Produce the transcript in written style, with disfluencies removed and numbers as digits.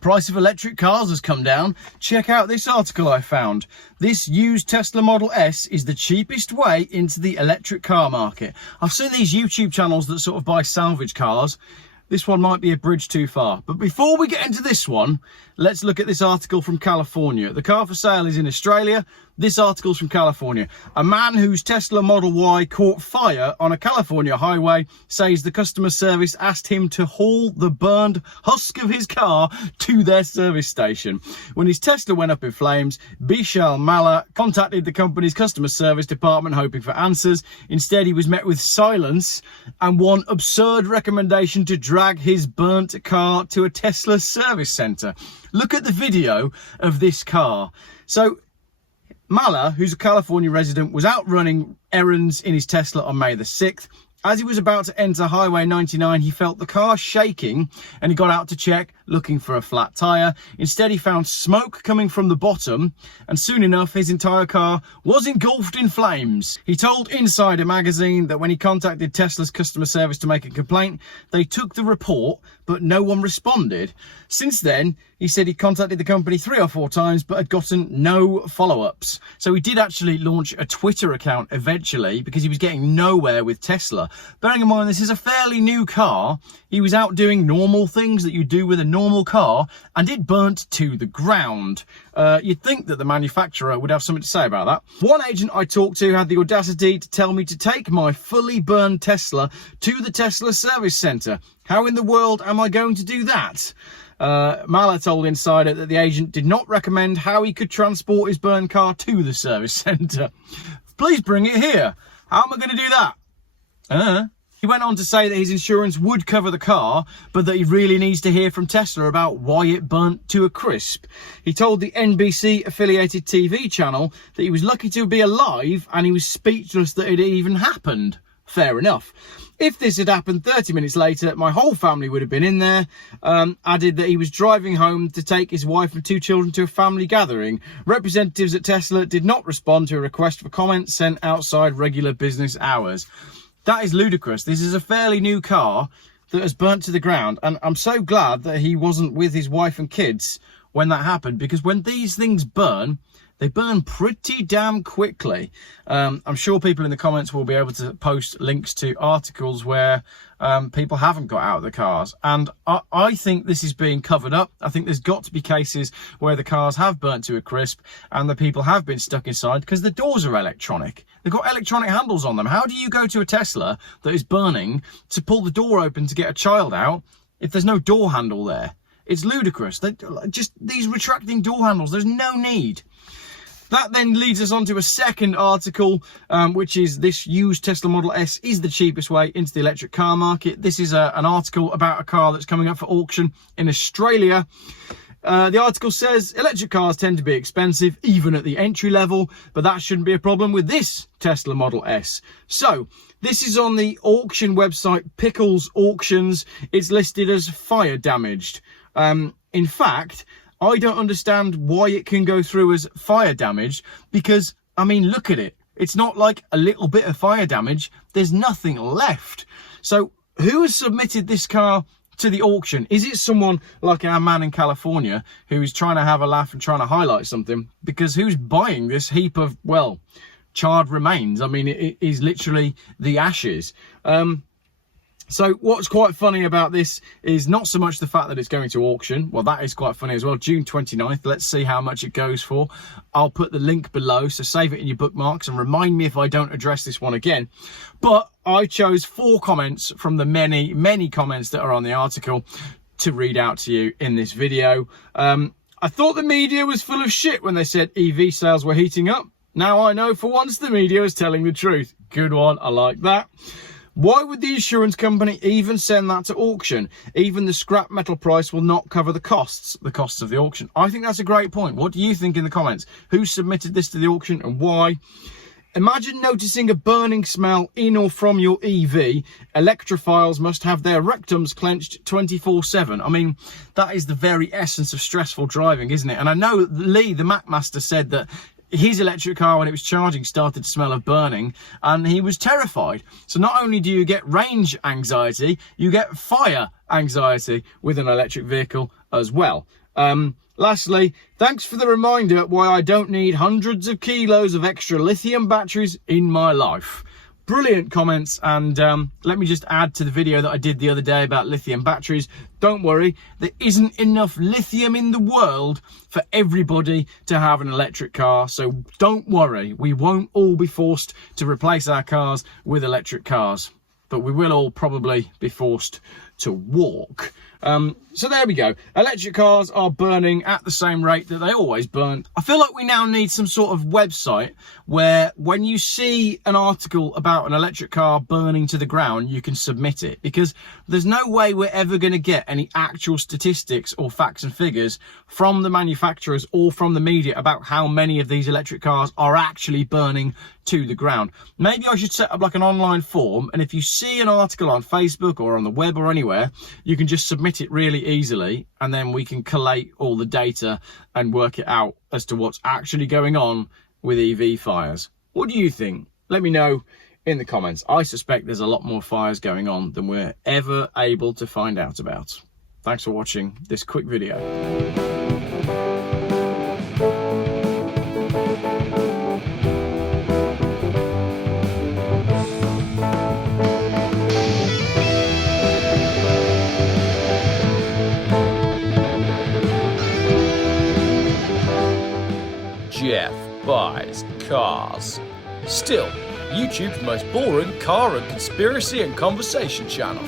price of electric cars has come down, check out this article I found. This used Tesla Model S is the cheapest way into the electric car market. I've seen these YouTube channels that sort of buy salvage cars. This one might be a bridge too far. But before we get into this one, let's look at this article from California. The car for sale is in Australia. This article's from California. A man whose Tesla Model Y caught fire on a California highway says the customer service asked him to haul the burned husk of his car to their service station. When his Tesla went up in flames, Bishal Malla contacted the company's customer service department hoping for answers. Instead, he was met with silence and one absurd recommendation to drag his burnt car to a Tesla service centre. Look at the video of this car. So Malla, who's a California resident, was out running errands in his Tesla on May the 6th. As he was about to enter Highway 99, he felt the car shaking and he got out to check, looking for a flat tyre. Instead, he found smoke coming from the bottom, and soon enough, his entire car was engulfed in flames. He told Insider magazine that when he contacted Tesla's customer service to make a complaint, they took the report, but no one responded. Since then, he said he contacted the company 3 or 4 times, but had gotten no follow-ups. So he did actually launch a Twitter account eventually because he was getting nowhere with Tesla. Bearing in mind, this is a fairly new car. He was out doing normal things that you do with a normal car, and it burnt to the ground. You'd think that the manufacturer would have something to say about that. One agent I talked to had the audacity to tell me to take my fully burned Tesla to the Tesla service centre. How in the world am I going to do that? Malla told Insider that the agent did not recommend how he could transport his burned car to the service centre. Please bring it here. How am I going to do that? He went on to say that his insurance would cover the car, but that he really needs to hear from Tesla about why it burnt to a crisp. He told the NBC affiliated TV channel that he was lucky to be alive and he was speechless that it even happened. Fair enough. If this had happened 30 minutes later, my whole family would have been in there. Added that he was driving home to take his wife and 2 children to a family gathering. Representatives at Tesla did not respond to a request for comment sent outside regular business hours. That is ludicrous. This is a fairly new car that has burnt to the ground. And I'm so glad that he wasn't with his wife and kids when that happened, because when these things burn, they burn pretty damn quickly. I'm sure people in the comments will be able to post links to articles where people haven't got out of the cars. And I think this is being covered up. I think there's got to be cases where the cars have burnt to a crisp and the people have been stuck inside because the doors are electronic. They've got electronic handles on them. How do you go to a Tesla that is burning to pull the door open to get a child out if there's no door handle there? It's ludicrous. Just these retracting door handles, there's no need. That then leads us on to a second article, which is this used Tesla Model S is the cheapest way into the electric car market. This is an article about a car that's coming up for auction in Australia. The article says electric cars tend to be expensive, even at the entry level, but that shouldn't be a problem with this Tesla Model S. So this is on the auction website Pickles Auctions. It's listed as fire damaged. In fact, I don't understand why it can go through as fire damage, because, I mean, look at it. It's not like a little bit of fire damage. There's nothing left. So who has submitted this car to the auction? Is it someone like our man in California who's trying to have a laugh and trying to highlight something? Because who's buying this heap of, well, charred remains? I mean, it is literally the ashes. So what's quite funny about this is not so much the fact that it's going to auction. Well, that is quite funny as well. June 29th. Let's see how much it goes for. I'll put the link below, so save it in your bookmarks and remind me if I don't address this one again. But I chose 4 comments from the many, many comments that are on the article to read out to you in this video. I thought the media was full of shit when they said EV sales were heating up. Now I know for once the media is telling the truth. Good one. I like that. Why would the insurance company even send that to auction? Even the scrap metal price will not cover the costs of the auction. I think that's a great point. What do you think in the comments? Who submitted this to the auction and why? Imagine noticing a burning smell in or from your EV. Electrophiles must have their rectums clenched 24/7. I mean, that is the very essence of stressful driving, isn't it? And I know Lee, the Mac Master, said that his electric car, when it was charging, started to smell of burning, and he was terrified. So not only do you get range anxiety, you get fire anxiety with an electric vehicle as well. Lastly, thanks for the reminder why I don't need hundreds of kilos of extra lithium batteries in my life. Brilliant comments, and let me just add to the video that I did the other day about lithium batteries. Don't worry, there isn't enough lithium in the world for everybody to have an electric car, so don't worry, we won't all be forced to replace our cars with electric cars, but we will all probably be forced to walk. So there we go. Electric cars are burning at the same rate that they always burn. I feel like we now need some sort of website where when you see an article about an electric car burning to the ground, you can submit it, because there's no way we're ever going to get any actual statistics or facts and figures from the manufacturers or from the media about how many of these electric cars are actually burning to the ground. Maybe I should set up like an online form, and if you see an article on Facebook or on the web or anywhere, you can just submit it really easily, and then we can collate all the data and work it out as to what's actually going on with EV fires. What do you think? Let me know in the comments. I suspect there's a lot more fires going on than we're ever able to find out about. Thanks for watching this quick video. Geoff buys cars. Still, YouTube's most boring car and conspiracy and conversation channel.